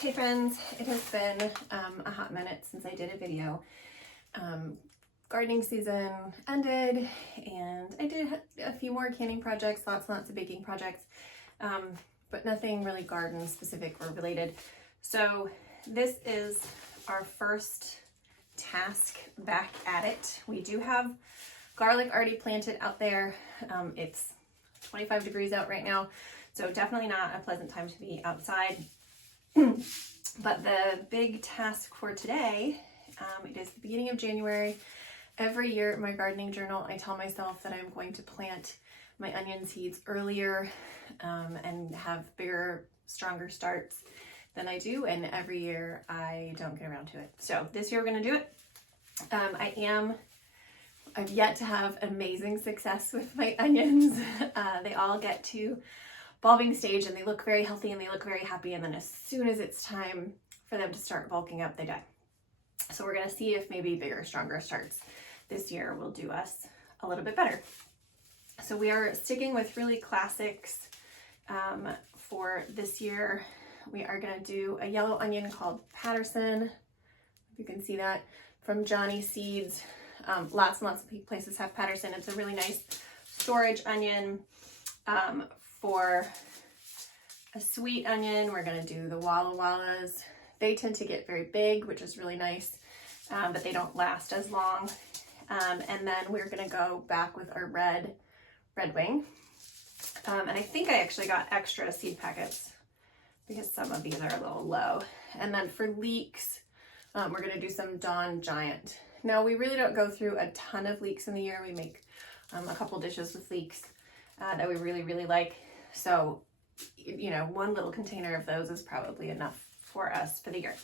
Hey friends, it has been a hot minute since I did a video. Gardening season ended and I did a few more canning projects, lots and lots of baking projects, but nothing really garden specific or related. So this is our first task back at it. We do have garlic already planted out there. It's 25 degrees out right now, so definitely not a pleasant time to be outside. But the big task for today, it is the beginning of January. Every year in my gardening journal, I tell myself that I'm going to plant my onion seeds earlier and have bigger, stronger starts than I do. And every year I don't get around to it. So this year we're going to do it. I've yet to have amazing success with my onions. They all get to bulbing stage and they look very healthy and they look very happy, and then as soon as it's time for them to start bulking up, they die. So we're going to see if maybe bigger, stronger starts this year will do us a little bit better. So we are sticking with really classics for this year. We are going to do a yellow onion called Patterson. You can see that from Johnny Seeds. Lots and lots of places have Patterson. It's a really nice storage onion. For a sweet onion, we're going to do the Walla Wallas. They tend to get very big, which is really nice, but they don't last as long. And then we're going to go back with our Red Wing. And I think I actually got extra seed packets because some of these are a little low. And then for leeks, we're going to do some Dawn Giant. Now, we really don't go through a ton of leeks in the year. We make a couple dishes with leeks that we really, really like. So, you know, one little container of those is probably enough for us for the year.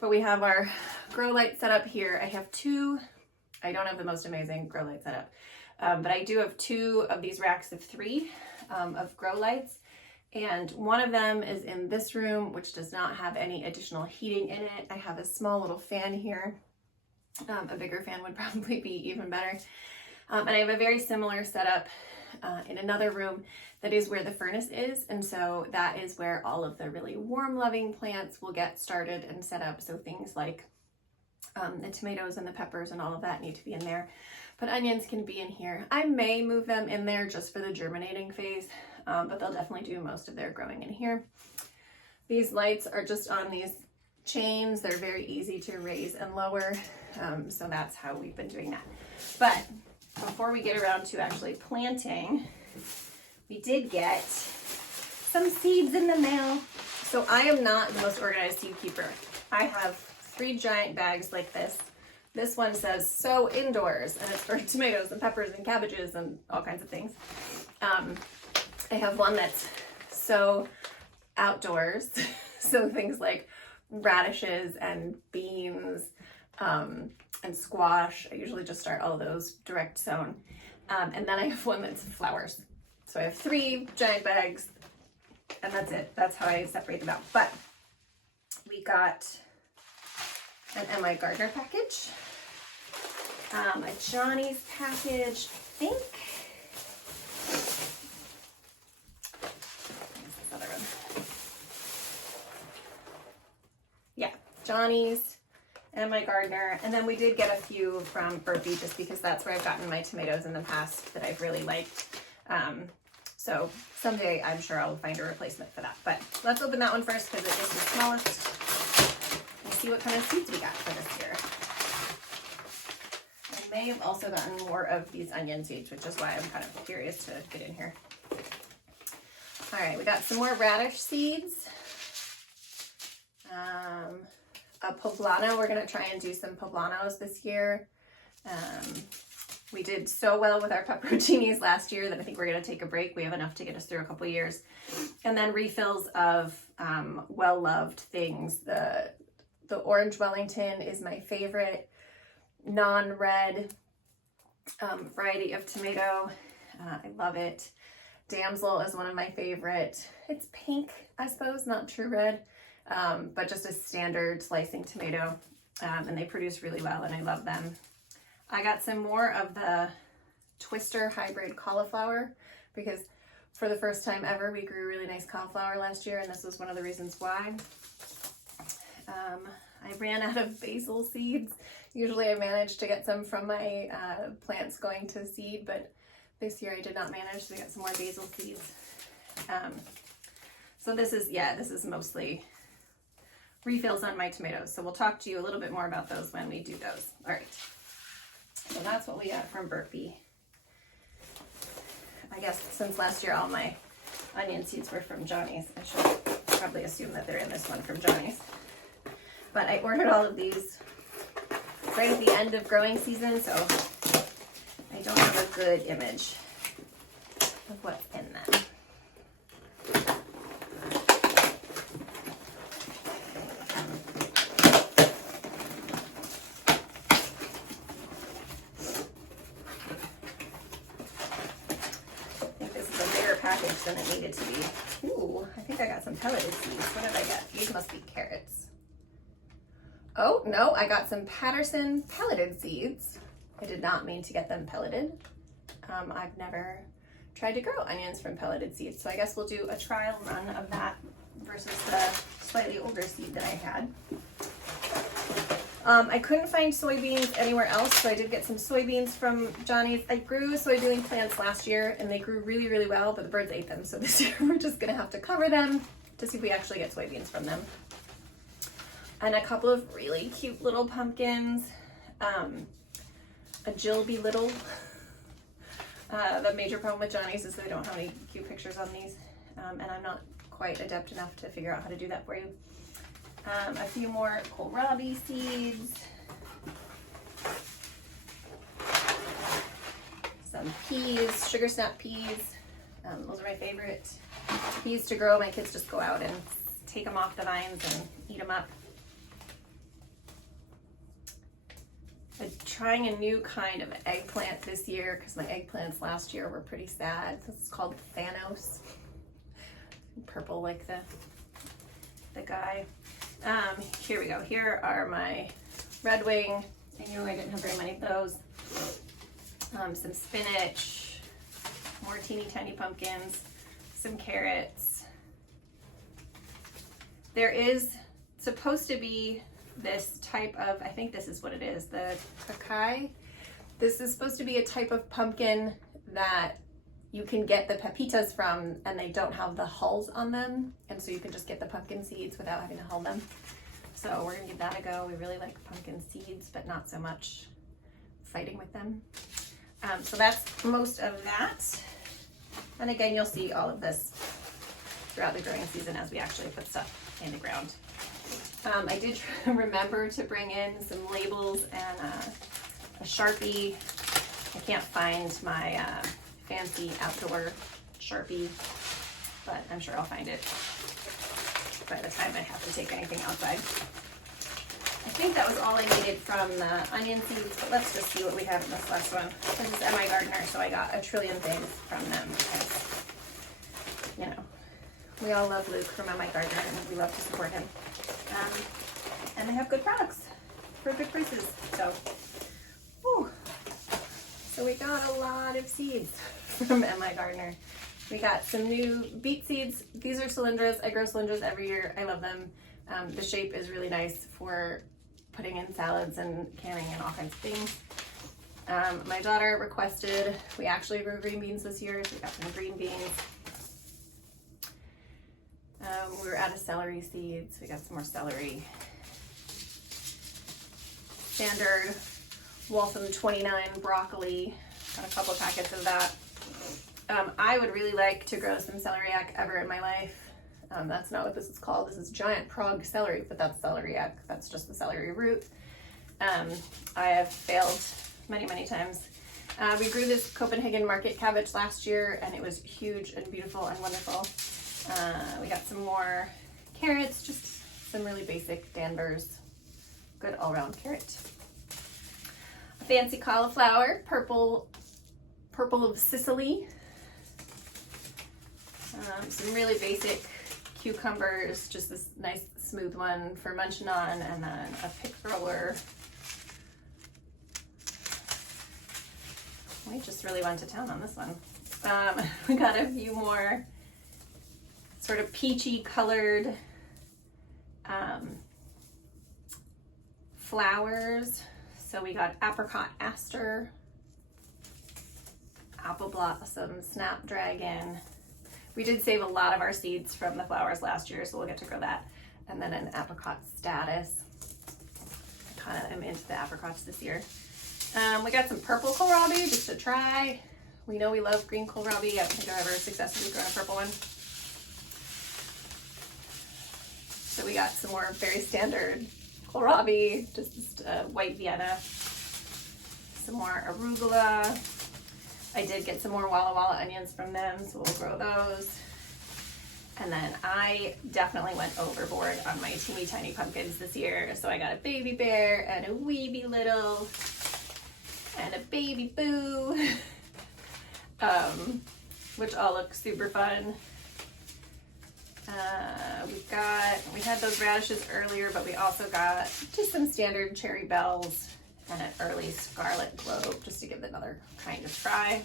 But we have our grow light set up here. I have two. I don't have the most amazing grow light setup, but I do have two of these racks of 3 of grow lights. And one of them is in this room, which does not have any additional heating in it. I have a small little fan here. A bigger fan would probably be even better. And I have a very similar setup in another room that is where the furnace is, and so that is where all of the really warm loving plants will get started and set up. So things like the tomatoes and the peppers and all of that need to be in there, but onions can be in here. I may move them in there just for the germinating phase, but they'll definitely do most of their growing in here. These lights are just on these chains. They're very easy to raise and lower, so that's how we've been doing that. But before we get around to actually planting, we did get some seeds in the mail. So I am not the most organized seed keeper. I have 3 giant bags like this. This one says sow indoors, and it's for tomatoes and peppers and cabbages and all kinds of things. I have one that's sow outdoors. So things like radishes and beans, and squash. I usually just start all of those direct sown. And then I have one that's flowers. So I have 3 giant bags, and that's it. That's how I separate them out. But we got an M.I. Gardner package, a Johnny's package, I think. Where's this other one? Yeah, Johnny's, M.I. Gardner, and then we did get a few from Burpee just because that's where I've gotten my tomatoes in the past that I've really liked. So someday I'm sure I'll find a replacement for that. But let's open that one first because it is the smallest. We'll see what kind of seeds we got for this year. I may have also gotten more of these onion seeds, which is why I'm kind of curious to get in here. All right, we got some more radish seeds. A poblano. We're going to try and do some poblanos this year. We did so well with our pepperoncinis last year that I think we're going to take a break. We have enough to get us through a couple years. And then refills of well-loved things. The orange Wellington is my favorite non-red variety of tomato. I love it. Damsel is one of my favorite. It's pink, I suppose, not true red. But just a standard slicing tomato, and they produce really well, and I love them. I got some more of the Twister hybrid cauliflower because for the first time ever, we grew really nice cauliflower last year, and this was one of the reasons why. I ran out of basil seeds. Usually I manage to get some from my plants going to seed, but this year I did not manage, so we got some more basil seeds. So this is mostly refills on my tomatoes. So we'll talk to you a little bit more about those when we do those. All right. So that's what we got from Burpee. I guess since last year all my onion seeds were from Johnny's, I should probably assume that they're in this one from Johnny's. But I ordered all of these right at the end of growing season, so I don't have a good image of what's in them. Package than it needed to be. Ooh, I think I got some pelleted seeds. What did I get? These must be carrots. Oh, no, I got some Patterson pelleted seeds. I did not mean to get them pelleted. I've never tried to grow onions from pelleted seeds, so I guess we'll do a trial run of that versus the slightly older seed that I had. I couldn't find soybeans anywhere else, so I did get some soybeans from Johnny's. I grew soybean plants last year, and they grew really, really well, but the birds ate them. So this year we're just going to have to cover them to see if we actually get soybeans from them. And a couple of really cute little pumpkins. A Jilby Little. The major problem with Johnny's is they don't have any cute pictures on these, and I'm not quite adept enough to figure out how to do that for you. A few more kohlrabi seeds, some peas, sugar snap peas. Those are my favorite peas to grow. My kids just go out and take them off the vines and eat them up. I'm trying a new kind of eggplant this year because my eggplants last year were pretty sad. This is called Thanos. Purple like the guy. Here we go. Here are my Red Wing. I knew I didn't have very many of those. Some spinach, more teeny tiny pumpkins, some carrots. There is supposed to be this type of, I think this is what it is, the Kakai. This is supposed to be a type of pumpkin that you can get the pepitas from, and they don't have the hulls on them, and so you can just get the pumpkin seeds without having to hull them. So we're gonna give that a go. We really like pumpkin seeds, but not so much fighting with them. So that's most of that. And again, you'll see all of this throughout the growing season as we actually put stuff in the ground. I did remember to bring in some labels and a Sharpie. I can't find my fancy outdoor Sharpie, but I'm sure I'll find it by the time I have to take anything outside. I think that was all I needed from the onion seeds, but let's just see what we have in this last one. This is M.I. Gardener, so I got a trillion things from them because, you know, we all love Luke from M.I. Gardener and we love to support him. And they have good products for good prices, so, whew. So we got a lot of seeds from M.I. Gardener. We got some new beet seeds. These are cylindras. I grow cylindras every year. I love them. The shape is really nice for putting in salads and canning and all kinds of things. My daughter requested, we actually grew green beans this year, so we got some green beans. We were out of celery seeds. We got some more celery. Standard Waltham 29 broccoli. Got a couple packets of that. I would really like to grow some celeriac ever in my life. That's not what this is called. This is giant Prague celery, but that's celeriac. That's just the celery root. I have failed many, many times. We grew this Copenhagen market cabbage last year, and it was huge and beautiful and wonderful. We got some more carrots, just some really basic Danvers, good all-round carrot. A fancy cauliflower, purple of Sicily. Some really basic cucumbers, just this nice smooth one for munching on, and then a pick thrower. We just really went to town on this one. We got a few more sort of peachy colored flowers. So we got apricot aster, apple blossom, snapdragon. We did save a lot of our seeds from the flowers last year, so we'll get to grow that. And then an apricot statice. I kind of am into the apricots this year. We got some purple kohlrabi just to try. We know we love green kohlrabi. I don't think I've ever successfully grown a purple one. So we got some more very standard kohlrabi, just white Vienna. Some more arugula. I did get some more Walla Walla onions from them, so we'll grow those. And then I definitely went overboard on my teeny tiny pumpkins this year. So I got a baby bear and a weeby little and a baby boo, which all look super fun. We had those radishes earlier, but we also got just some standard cherry bells and an early scarlet clove just to give it another kind of try.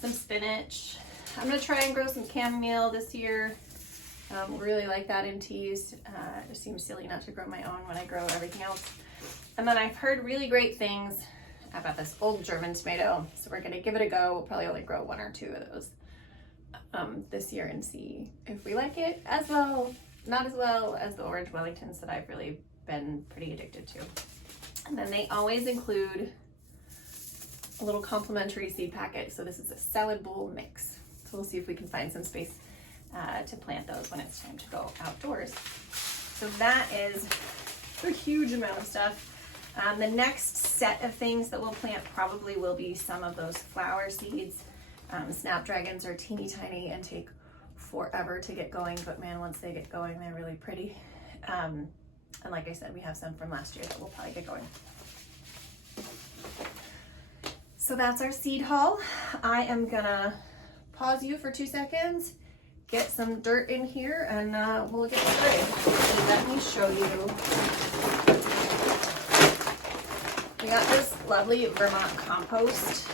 Some spinach. I'm gonna try and grow some chamomile this year. Really like that in teas. It just seems silly not to grow my own when I grow everything else. And then I've heard really great things about this old German tomato, so we're gonna give it a go. We'll probably only grow 1 or 2 of those this year and see if we like it as well, not as well as the orange Wellingtons that I've really been pretty addicted to. And then they always include a little complimentary seed packet. So this is a salad bowl mix. So we'll see if we can find some space to plant those when it's time to go outdoors. So that is a huge amount of stuff. The next set of things that we'll plant probably will be some of those flower seeds. Snapdragons are teeny tiny and take forever to get going, but man, once they get going, they're really pretty. And like I said, we have some from last year that we'll probably get going. So that's our seed haul. I am gonna pause you for 2 seconds, get some dirt in here, and we'll get started. Let me show you. We got this lovely Vermont compost,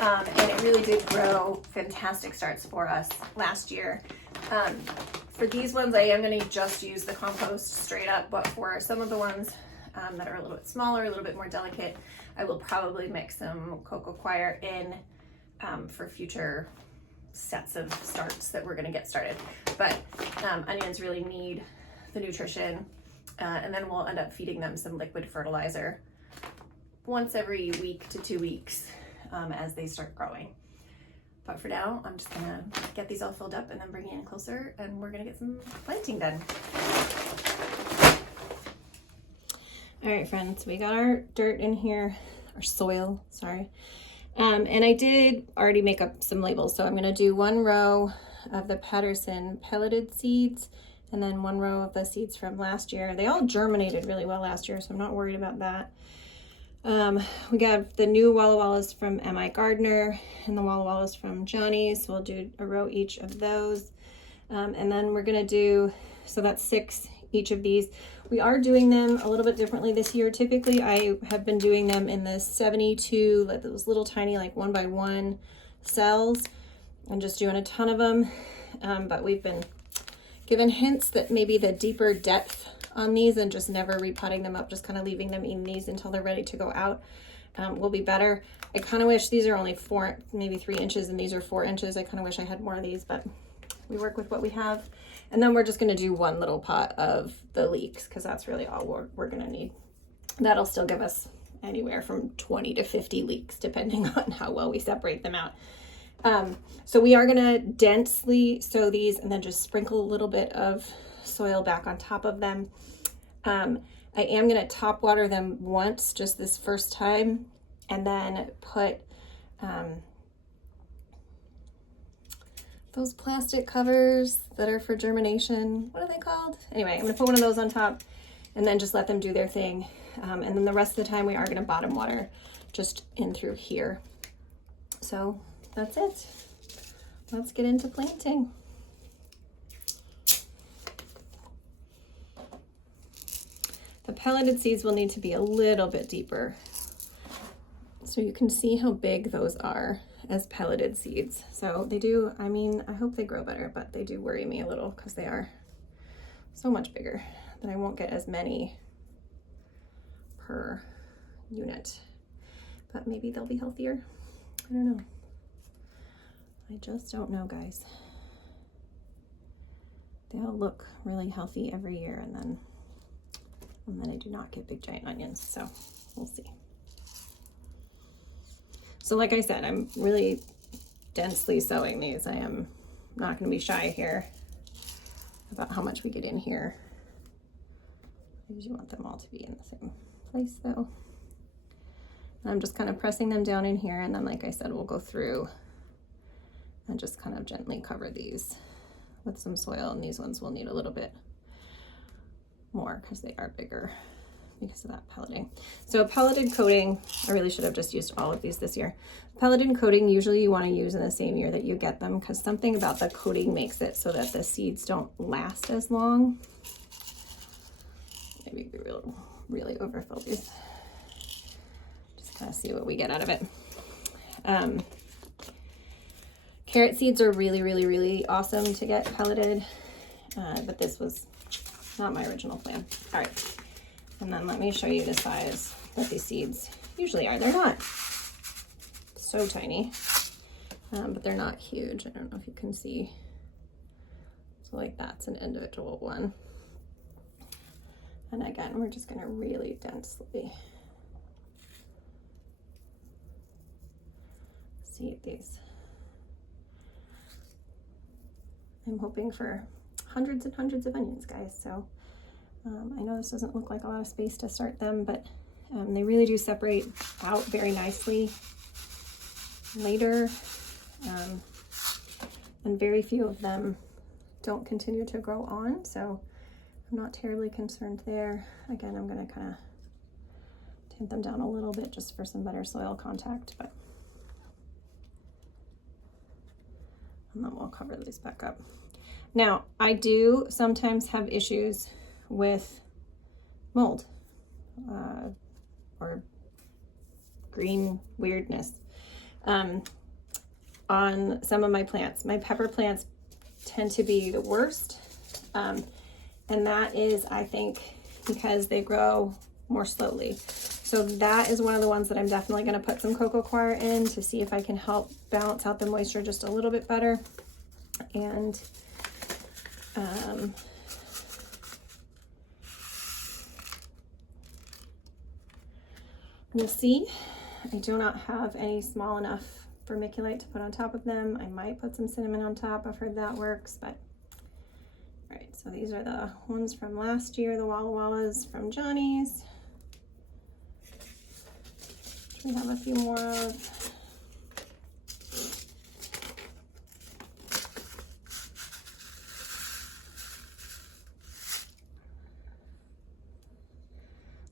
and it really did grow fantastic starts for us last year. For these ones, I am going to just use the compost straight up, but for some of the ones that are a little bit smaller, a little bit more delicate, I will probably mix some cocoa coir in for future sets of starts that we're going to get started. But onions really need the nutrition, and then we'll end up feeding them some liquid fertilizer once every week to 2 weeks as they start growing. But for now, I'm just gonna get these all filled up and then bring you in closer, and we're gonna get some planting done. All right, friends, we got our dirt in here, our soil, sorry. And I did already make up some labels. So I'm gonna do 1 row of the Patterson pelleted seeds, and then 1 row of the seeds from last year. They all germinated really well last year, so I'm not worried about that. We got the new Walla Wallas from M.I. Gardner and the Walla Wallas from Johnny's. So we'll do a row each of those. And then we're gonna do, so that's 6 each of these. We are doing them a little bit differently this year. Typically I have been doing them in the 72, like those little tiny, like 1 by 1 cells, and just doing a ton of them. But we've been given hints that maybe the deeper depth on these and just never repotting them up, just kind of leaving them in these until they're ready to go out will be better. I kind of wish, these are only 4, maybe 3 inches, and these are 4 inches. I kind of wish I had more of these, but we work with what we have. And then we're just going to do 1 little pot of the leeks, because that's really all we're going to need. That'll still give us anywhere from 20 to 50 leeks, depending on how well we separate them out. So we are going to densely sow these and then just sprinkle a little bit of soil back on top of them. I am going to top water them once, just this first time, and then put those plastic covers that are for germination. What are they called? Anyway, I'm going to put one of those on top and then just let them do their thing. And then the rest of the time we are going to bottom water just in through here. So that's it. Let's get into planting. The pelleted seeds will need to be a little bit deeper, so you can see how big those are as pelleted seeds. So they do, I mean, I hope they grow better, but they do worry me a little because they are so much bigger that I won't get as many per unit, but maybe they'll be healthier. I don't know. I just don't know, guys. They all look really healthy every year, and then I do not get big giant onions, so we'll see. So like I said, I'm really densely sowing these. I am not going to be shy here about how much we get in here. I usually want them all to be in the same place though. And I'm just kind of pressing them down in here, and then like I said, we'll go through and just kind of gently cover these with some soil, and these ones will need a little bit more because they are bigger because of that pelleting. So pelleted coating, I really should have just used all of these this year. Pelleted coating, usually you want to use in the same year that you get them, because something about the coating makes it so that the seeds don't last as long. Maybe we really overfill these. Just kind of see what we get out of it. Carrot seeds are really awesome to get pelleted, but this was not my original plan. All right, and then let me show you the size that these seeds usually are. They're not so tiny, but they're not huge. I don't know if you can see. So like that's an individual one. And again, we're just gonna really densely seed these. I'm hoping for hundreds and hundreds of onions, guys. So I know this doesn't look like a lot of space to start them, but they really do separate out very nicely later. And very few of them don't continue to grow on, so I'm not terribly concerned there. Again, I'm gonna kind of tint them down a little bit just for some better soil contact, but and then we'll cover these back up. Now, I do sometimes have issues with mold or green weirdness on some of my plants. My pepper plants tend to be the worst, and that is, I think, because they grow more slowly. So that is one of the ones that I'm definitely going to put some coco coir in to see if I can help balance out the moisture just a little bit better. And we'll see. I do not have any small enough vermiculite to put on top of them. I might put some cinnamon on top. I've heard that works, but all right. So these are the ones from last year, the Walla Wallas from Johnny's. We have a few more of.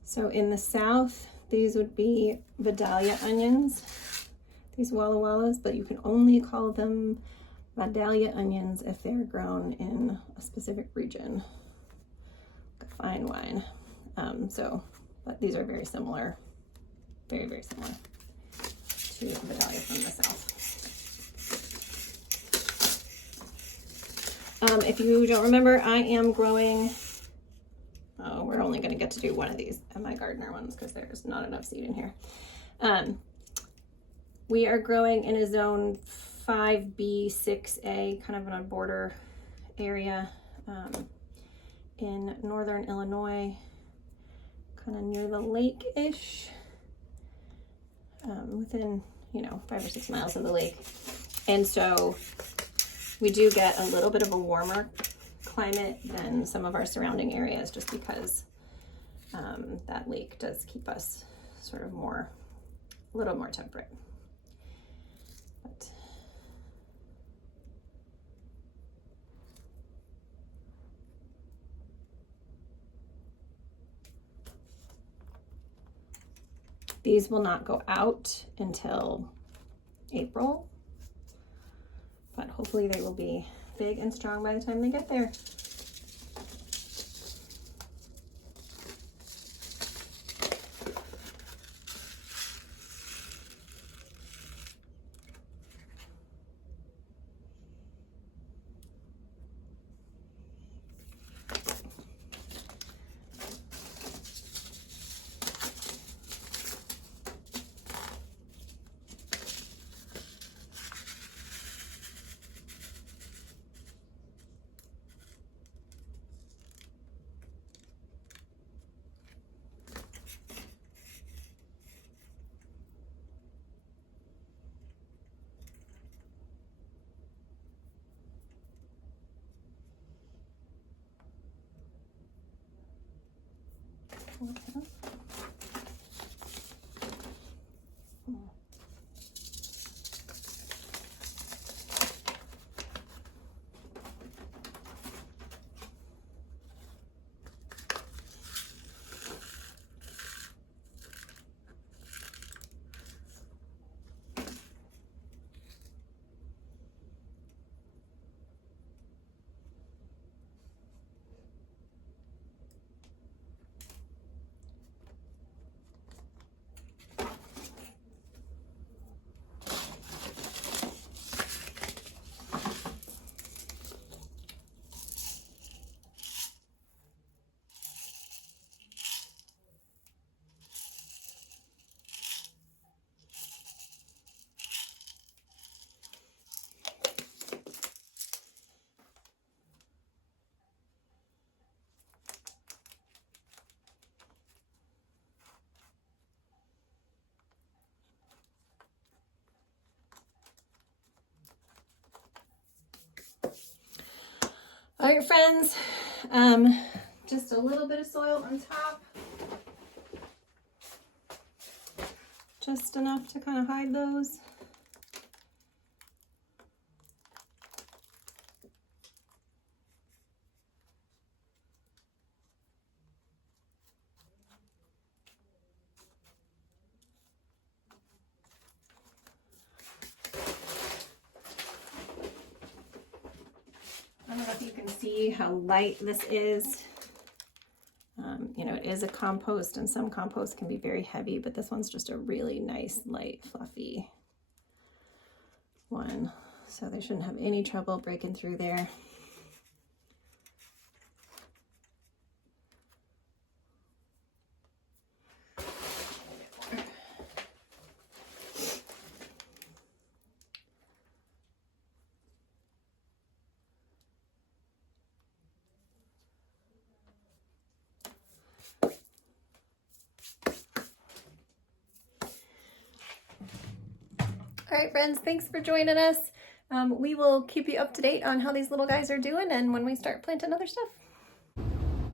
So in the south, these would be Vidalia onions, these Walla Wallas, but you can only call them Vidalia onions if they're grown in a specific region, like a fine wine. But these are very similar, very similar to Vidalia from the south. If you don't remember, I am growing, we're only going to get to do one of these and my gardener ones because there's not enough seed in here. We are growing in a zone 5B, 6A, kind of in a border area in northern Illinois, kind of near the lake-ish, within, 5 or 6 miles of the lake. And so we do get a little bit of a warmer climate than some of our surrounding areas, just because that lake does keep us sort of a little more temperate. But these will not go out until April, but hopefully they will be big and strong by the time they get there. All right, friends, just a little bit of soil on top. Just enough to kind of hide those. I don't know if you can see how light this is. You know, it is a compost, and some compost can be very heavy, but this one's just a really nice, light, fluffy one. So they shouldn't have any trouble breaking through there. All right, friends, thanks for joining us. We will keep you up to date on how these little guys are doing and when we start planting other stuff.